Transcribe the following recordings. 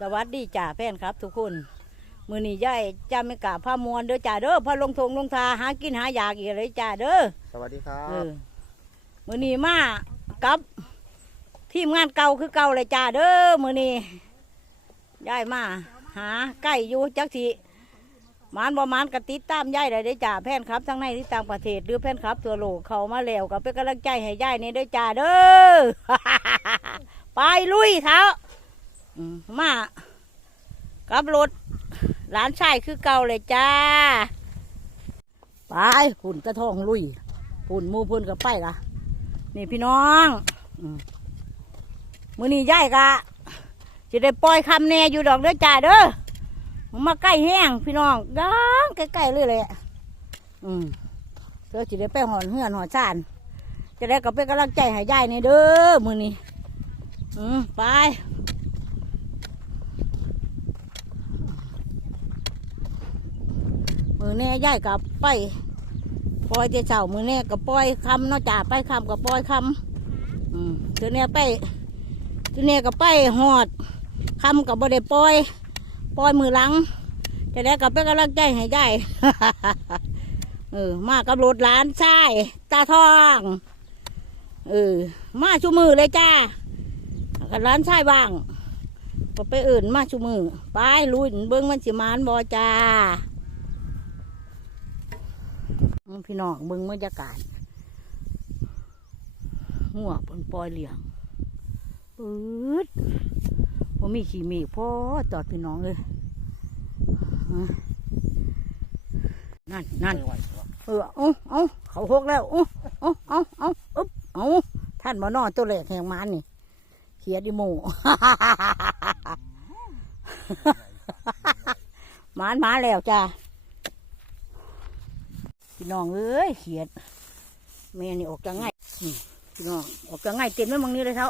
สวัสดีจ่าแฟนครับ ทุกคนมือนี้ย่ายจ้าไม่กล้าผ้ามวนเด้อจ่าเด้อพาลงทงลงทาหากินหาอยากอีกเลยจ่าเด้อสวัสดีครัเอบอมือนี้มากับ ทีมงานเก่าคือเก่าเลยจ่าเด้อมือนี้ย่ายมาหาใกล้อยู่จักทีหมานบ่หมานกติดตามย่ายได้เด้อจ่าแฟนครับ ทั้งในที่ต่างประเทศหรือแฟนครับตัวโลกเขามาแล้วก็เป็นกำลังใจให้ย่ายนี่เด้อจ่าเด้อ ไปลุยเท้า อืมมากับรถหลานชายคือเก่าเลยจ้า ไปหุ่นกระทองลุยหุ่นมูพุ่นกับไปละนี่พี่น้องอืมมือนี้ย่ายกะจะได้ปล่อยคำแน่อยู่ดอกเด้อจ้าเด้อมาใกล้แห้งพี่น้องดังใกล้ๆเลยแหละอืมเดี๋ยวจะได้ไปหอนเฮือนหอนชานจะได้ก็เป็นกำลังใจให้ย่ายในเด้อมือนี้ อืมไป มือแน่ย่ายกับไปปล่อยเจ้าเจ้ามือแน่กับปล่อยคำเนาะจ่าไปคำกับปล่อยคำอืมเธอเนี่ยไปเธอเนี่ยกับไปหอดคำกับบ่ได้ปล่อยปล่อยมือหลัง จะได้กับเป็นกำลังใจให้ย่ายเออมากับรถหลานชายตาทองเออมาชูมือเลยจ้ากับร้านชายบ้างก็ไปอื่นมาชูมือไปลุยเบิ้งมันสิมานบอจ้า อืมพี่น้องเบิ่งบรรยากาศหัวปนปล่อยเหลียงปื๊ดว่ามีขี่เมฆพอตอดพี่น้องเลยนั่นนั่นเออเอาเอาเขาหกแล้วเอาเอาเอาเอาอึ๊บเอาท่านมานอนตัวแรกแห่งมันนี่เขียดิโมมานมาแล้วจ้า พี่น้องเอ้ยเขียดแม่นี่ออกจะง่ายนี่พี่น้องออกจะง่ายเต็มไว้บางนี้เลยเท่า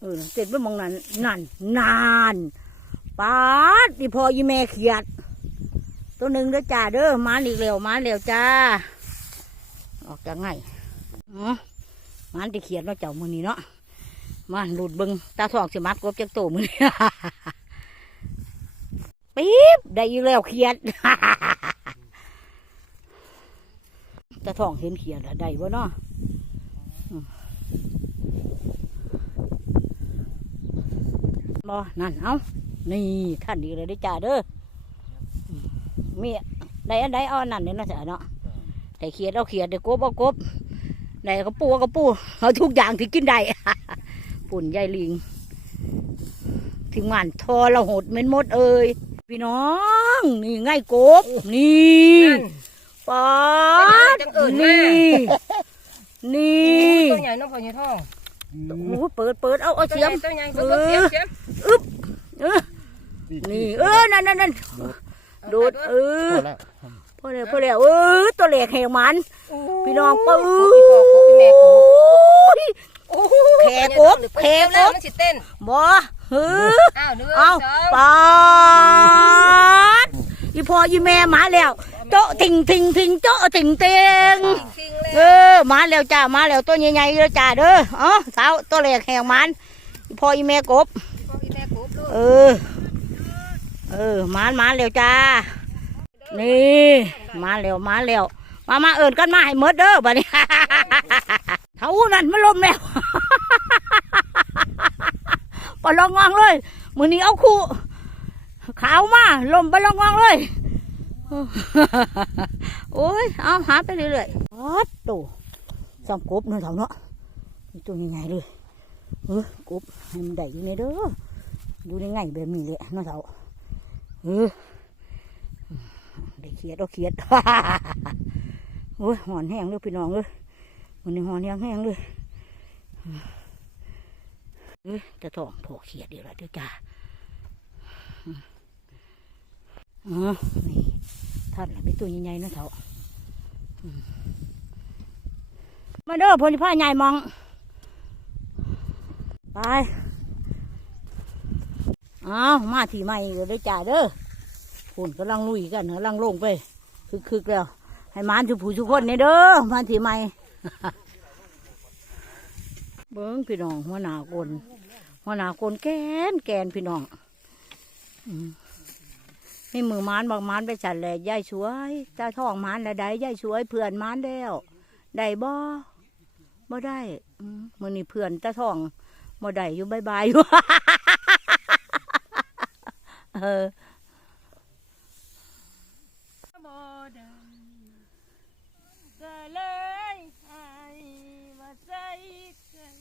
เออเต็มไว้บางนั้นนั่นนานปาดอีพอยีแม่เขียด ตัวหนึ่งเด้อจ้าเด้อมาอีกแล้วมาแล้วจ้า ออกจะง่ายมันที่เขียดเนาะเจ้ามือนี้เนาะมาหลุดบิงตาทองสิมัดกบจักโตมือนี้ ปี๊บได้อยู่แล้วเขียดจะท้องเห็นเขียดอะได้บ่เนาะอืมบ่นั่นเอานี่ท่านดีเลยได้จ้าเด้ออืมมีได้อันใดเอาอันนั้นเนี่ยนาะจ้ะเนาะได้เขียดเอาเขียดได้กบเอากบได้กระปูเอากระปูเอาทุกอย่างที่กินได้ปุ่นใหญ่ลิงถึงงานทอละหดเม็นมดเอ้ย พี่น้อง นี่ไงกบ นี่ปาดจังเอิญมานี่นี่ตัวใหญ่น้องพอใหญ่ท้องโอ้โหเปิดเปิดเอาเอาตัวเสีใหยญ่มตัวใหญ่ตัวเสียมเสียมเออนี่เออนั่นนั่นนั่นโดดเออพอแล้วพอแล้วพอแล้วเออตัวเหล็กแหงมัน พี่น้องปื้โอ้ยพ่อโอ้ยแม่โอ้ยแขกบแขกแล้วบมันสิเต้นบ่ เฮ้ออ้าวเนื้อเอาสองปาดอีพ่ออีแม่มาแล้วโต๊ะติงติงติงโต๊ะติงติงคิงเลยเออมาแล้วจ้ามาแล้วตัวใหญ่ๆแล้วจ้าเด้ออ๋อสาวตัวเล็กแหงมันอีพ่ออีแม่กบ พ่ออีแม่กบลูกเออ เออ มามาแล้วจ้า นี่ มาแล้วมาแล้วมา มาเอิญกันมาให้หมดเด้อบัดนี้ เท่านั้นมาลมแล้ว ปลองงองเลยมือนี้เอาคู่ขาวมาลมไปลองงองเลยโอ้ยเอาหาไปเรื่อยๆออดโตซ้ำกบเนาะเถ่าเนาะนี่ตัวใหญ่ๆเลยเออกบให้มันได้อยู่ในเด้ออยู่ในไงแบบนี้แหละเนาะเถ่าเออได้เขียดเอาเขียดโอ้ยหอนแห้งเลยพี่น้องเลยมันนี้หอนแห้งแห้งเลย จะท้องพอเขียดเดียวละเด้อจ้าอ๋อนี่ท่านเป็นตัวใหญ่ๆนะเถอืมาเด้อพลผ้าใหญ่มอง ไปเอามาที่ใหม่ก็ได้จ้าเด้อคนกำลังลุยกันกำลังลงไป คึกๆแล้ว ให้มานทุกผู้ทุกคนเนี่ยเด้อมาที่ใหม่บบิ้งพี่น้องหัวหน้าคน หัวหน้าคนแกนแกนพี่น้องอืมให้มือมานบอกมานไปฉันเลยยายสวยตาท้องมานแล้วได้ยายสวยเพื่อนมานแล้วได้บ่บ่ได้มือนี่เพื่อนตาท้องบ่ได้อยู่บายบายอยู่เออ บ่ได้ก็เลยให้มาใส่กัน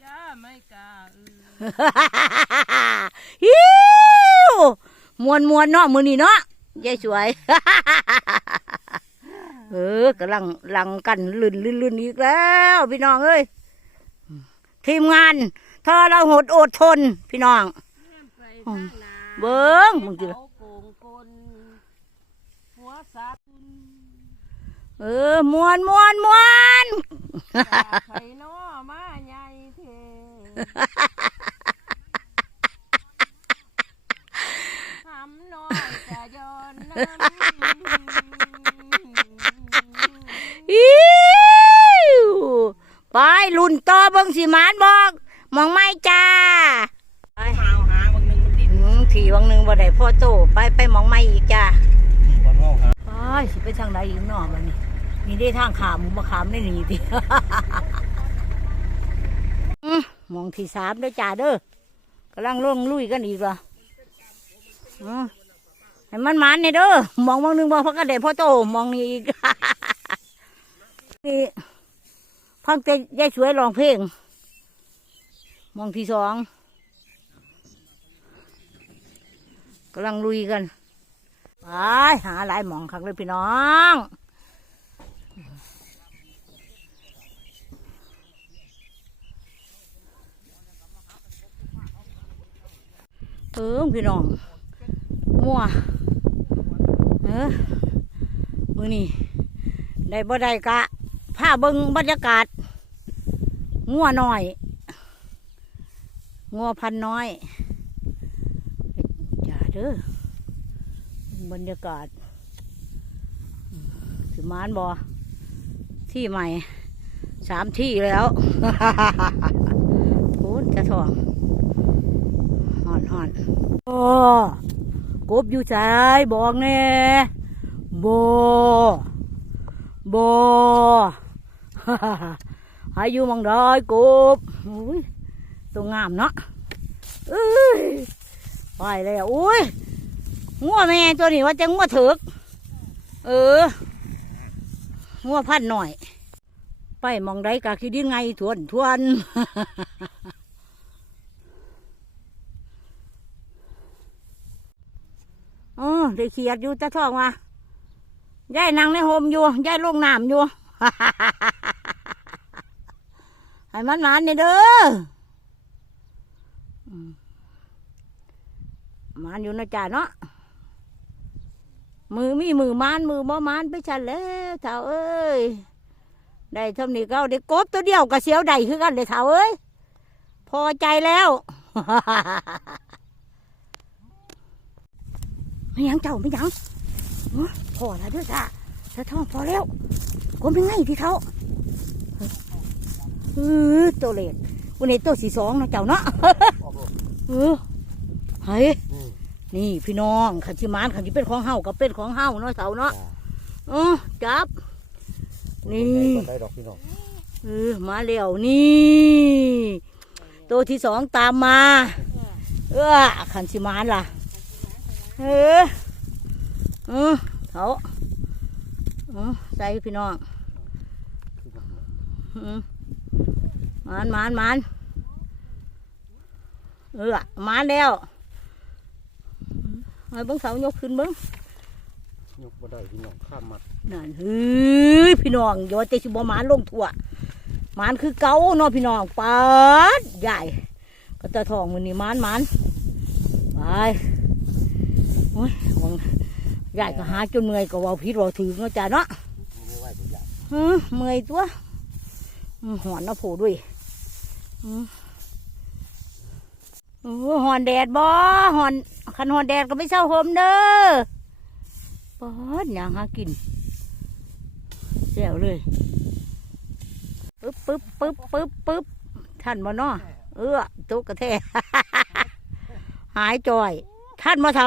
อย่าไม่กล้าเอือ ฮิวมวนมวนๆเนาะมือนี้เนาะยายสวย เออกำลังลังกันลื่นลื่นลื่นอีกแล้ว พี่น้องเอ้ยทีมงานทอเราหดอดทน พี่น้องไปทางหน้าเบิ่งมึงจิเขาโกงกลหัวสัตว์เออมวนมวนมวนจากไข่น้อมาใหญ่เทำน้อยจะย้อนน้ำอิวไปลุ่นต่อเบิ่งสิมานบอกมองไม่จ้าไปหาวหาวันหนึ่งดินถี่วังหนึ่งบ่ได้พ่อโตไปไปมองไม่อีกจ้าตอนว่าครับไปสิไปทางไหนอีกเนาะบัดนี้นี่ได้ทางขามหมูมาขามได้หนีดิ มองที่สามเด้อจ้าเด้อกำลังลงลุยกันอีกเหรออืมให้มันมันเนี่ยเด้อมองมองหนึ่งมองพักกระเด็พ่อโตมองนี่อีกนี่พังเตยายสวยร้องเพลง มองที่สองกำลังลุยกันไปหาหลายหมองคักเลยพี่น้อง เออพี่น้องมั่วเออมือนี่ได้บ่ได้กะผ้าเบิงบรรยากาศงัวหน่อยงัวพันน้อยอย่าเด้อบรรยากาศสิมานบอที่ใหม่สามที่แล้วโอ้จะทอง หอนหอนโอ้กบอยู่ใจบอกแน่บอบอหายอยู่มองได้กบอุ้ยตัวงามเนาะเอ้ยไปแล้วอุ้ยงัวแม่ตัวนี้ว่าจะงัวถึก เอองัวพันหน่อย ไปมองได้กะคิดดินไงทวนทวน ออได้เขียดอยู่ตะท้องว่ายายนั่งในโฮมอยู่ยายลงน้ำอยู่ ให้มันหมานนี่เด้อมานอยู่นะจ๊ะเนาะ มือมีมือมานมือบ่มานไปชันแล้วเท่าเอ้ย ได้เทำนี้ก็เอาได้กบตัวเดียวกับเสียวใดคือกันเลยเท่าเอ้ย พอใจแล้ว ไม่ยังเจ้าไม่ยังฮะพอแล้วเด้วยจ้าเธอท้องพอแล้วกบเป็นไงที่เท่าเออตัวเล็กวันนี้ตัวสีสองเนาะเจ้าเนาะเออเฮ้ยนี่พี่น้องขันชิมานขันชิเป็นของเฮากับเป็นของเฮาเนาะเสาเนาะเออจับ นี่ได้ดอกพี่น้องเออมาเร็วนี่ ตัวที่สองตามมา เออขันชิมานล่ะ เออเออเขาเออใส่พี่น้องอืมมานมานมานเออมานแล้วเอาเบิ้งเสายกขึ้นเบิ้งยกบ่ได้พี่น้องข้ามมัดนั่นเฮ้ยพี่น้องอย่าว่าแต่สิบ่หมานลงทั่วหมานคือเก่าเนาะพี่น้องปาดใหญ่ก็ตะทองมือนี่หมานหมานไปโอ้ยห วังใหญ่ก็หาจนเมื่อยก็เว่าพิษเว่าถือเนาะจ้ะเนาะมือเมื่อยตัวหอนนะโผด้วยโอ้หอนแดดบ่หอนคันหอนแดดก็ไม่เศร้าห่มเด้อปอดอย่างหากินเสียวเลยปึ๊บปึ๊บปึ๊บปึ๊บปึ๊บท่านบ่เนาะเออตุกกระแทหายจอย ท่านบ่เท่า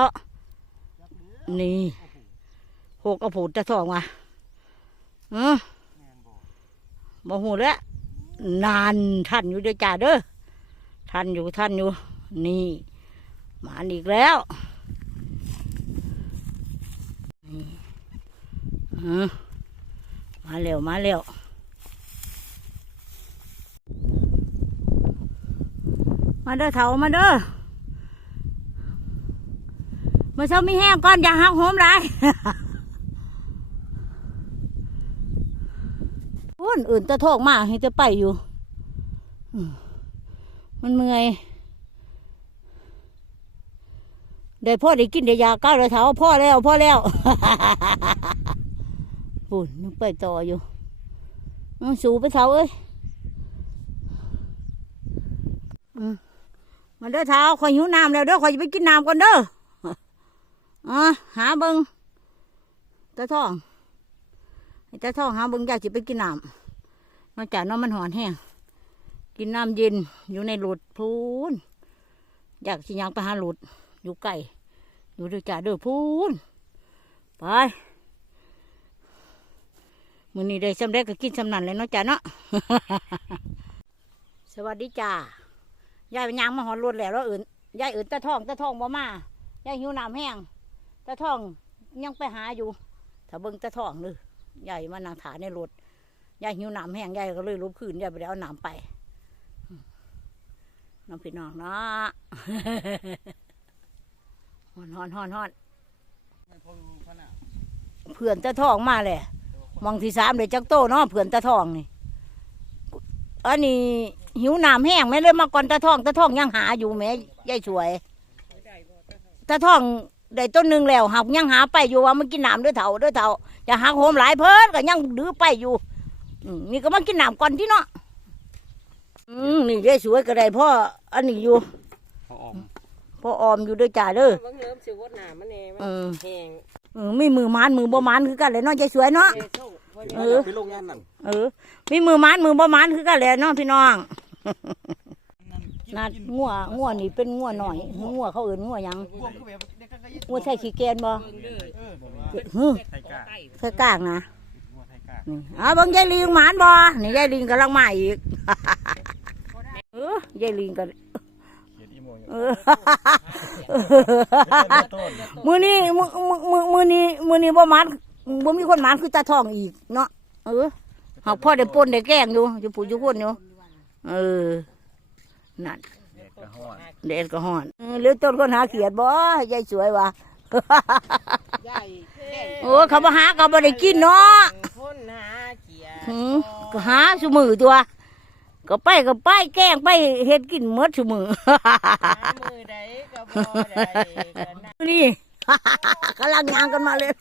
นี่หกกระผูดจะทองมาอือบ่หูแล้วนานท่านอยู่เด้อจ้าเด้อท่านอยู่ท่านอยู่ นี่มาอีกแล้วนี่อือมาเร็วมาเร็วมาเด้อเถามาเด้อ มาเช้ามีแห้งก่อน อย่าหักโหมไรพุ่นอื่นตะทอกมากให้จะไปอยู่ มันเมื่อยได้พ่อได้กินได้ยาก้าวได้เถาพ่อแล้วพ่อแล้วพุ่นยังไปต่ออยู่สูไปเถาเอ้ยมาเด้อเท้าข่อยหิวน้ำแล้วเด้อข่อยจะไปกินน้ำก่อนเด้อ อะหาเบิงตาท่องให้ตาท่องหาเบิงอยากจะไปกินน้ำนอกจากน้ำมันหอนแห้งกินน้ำเย็นอยู่ในหลุดพูนอยากสิยังไปหาหลุดอยู่ไก่อยู่ด้อจ่าเด้อพูนไปมือนี้ได้สำเร็จก็กินสำนันเลยเนาะจ่าเนาะสวัสดีจ้ายายเป็นยางมาหอนรวดแล้วแล้วอื่นยายอื่นตาท่องตาท่องบ่มายายหิวน้ำแห้ง ตาทองยังไปหาอยู่ ถ้าเบิ่งตาทองเลยยายมานั่งถาในรถยายหิวน้ำแห้งยายก็เลยลุกขึ้นยายไปเอาน้ำไปน้องพี่น้องเนาะฮอนฮอนฮอนฮอนเพื่อนตาทองมาเลยมองที่สามเลยจักโตเนาะเพื่อนตาทองนี่อันนี้หิวน้ำแห้งไม่เลยมาก่อนตาทองตาทองยังหาอยู่แม่ยายสวยตาทอง ได้ต้นหนึ่งแล้วหักยังหาไปอยู่ว่ามันกินน้ำด้วยเถาด้วยเถาอย่าหักโหมหลายเพิ่นก็ยังดื้อไปอยู่อืมนี่ก็มากินน้ำก่อนที่เนาะอืมนี่ยายสวยก็ได้พ่ออันนี้อยู่เขาออกพ่อออมอยู่ด้วยจ่าเด้อเบิ่งเริ่มสิวดน้ำมันแน่มันอืมแห้งเออมีมือมานมือบ่มานคือกันเลยเนาะยายสวยเนาะเด้ส่งพอดีเออไปลงงานนั่นเออมีมือมานมือบ่มานคือกันเลยเนาะพี่น้องนัดงัวงัวนี่เป็นงัวหน่อยงัวเขาเอื่นงัวหยัง งัวใส่ขี้แกนบ่เบิ่งเด้อฮึไทยกาใส่กลางนะงัวไทยกานี่อ่าเบิ่งยายลิงหมานบ่นี่ยายลิงกำลังมาอีกเออยายลิงก็เขียนอีโมอยู่เออต้นมื้อนี้มื้อมื้อมื้อมื้อนี้มื้อนี้บ่หมานบ่มีคนหมานคือตาทองอีกเนาะเออหากพ่อได้ปนได้แกล้งอยู่อยู่ผู้อยู่คนอยู่เออนั่นเด็ด กระห้อนเด็ดก็ฮ้อนเออหรือต้นคนหาเขียดบ่ยายสวยว่ะใหญ่แห้งโอ้เขาบ่หาเขาบ่ได้กินเนาะคนหาเกียร์หือก็หาสุมือตัวก็ไปก็ไปแกล้งไปเฮ็ดกินหมดสุมือหามือใดก็บ่ได้ก็นั่งนี่กำลังยางกันมาเลย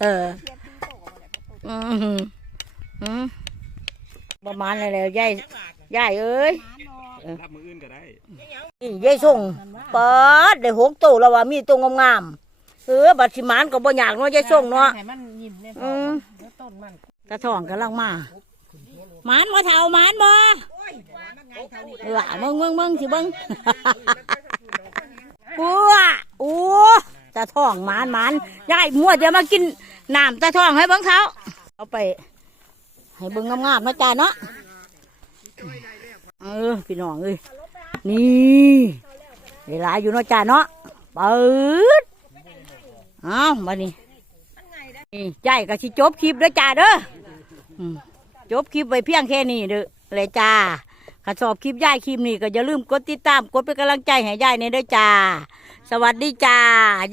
เอออืมอืมประมาณนั้นแหล้วยาย ยายเอ้ยรับมืออื่นก็ได้นี่ยายส่งเปิดได้หกตัวแล้วว่ามีตัวงามๆเออบัดสิมานก็บ่อยากเนาะยายส่งเนาะให้มันยิ้มในอืมแล้วต้นมันตาทองกำลังมาหมานบ่เท่าหมานบ่เออมึงมึงมึงสิเบิ่งปัวโอ้ตาทองหมานหมานยายมัวจะมากินน้ำตาทองให้เบิ่งเขาเอาไป ให้เบิ่งงามๆนะจ๊ะเนาะ เออพี่น้องเอ้ยนี่เวลาอยู่เนาะจ๊ะเนาะเปิดเอามานี่นี่ยายก็สิจบคลิปแล้วจ้าเด้ออืมจบคลิปไว้เพียงแค่นี้เด้อเลยจ้าถ้าชอบคลิปยายคลิปนี้ก็อย่าลืมกดติดตามกดเป็นกำลังใจให้ยายในเด้อจ้า สวัสดีจ้า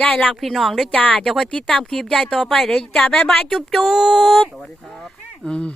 ยายรักพี่น้องเด้อจ้าจะคอยติดตามคลิปยายต่อไปเด้อจ้าบ๊ายบายจุ๊บจุ๊บสวัสดีครับอืม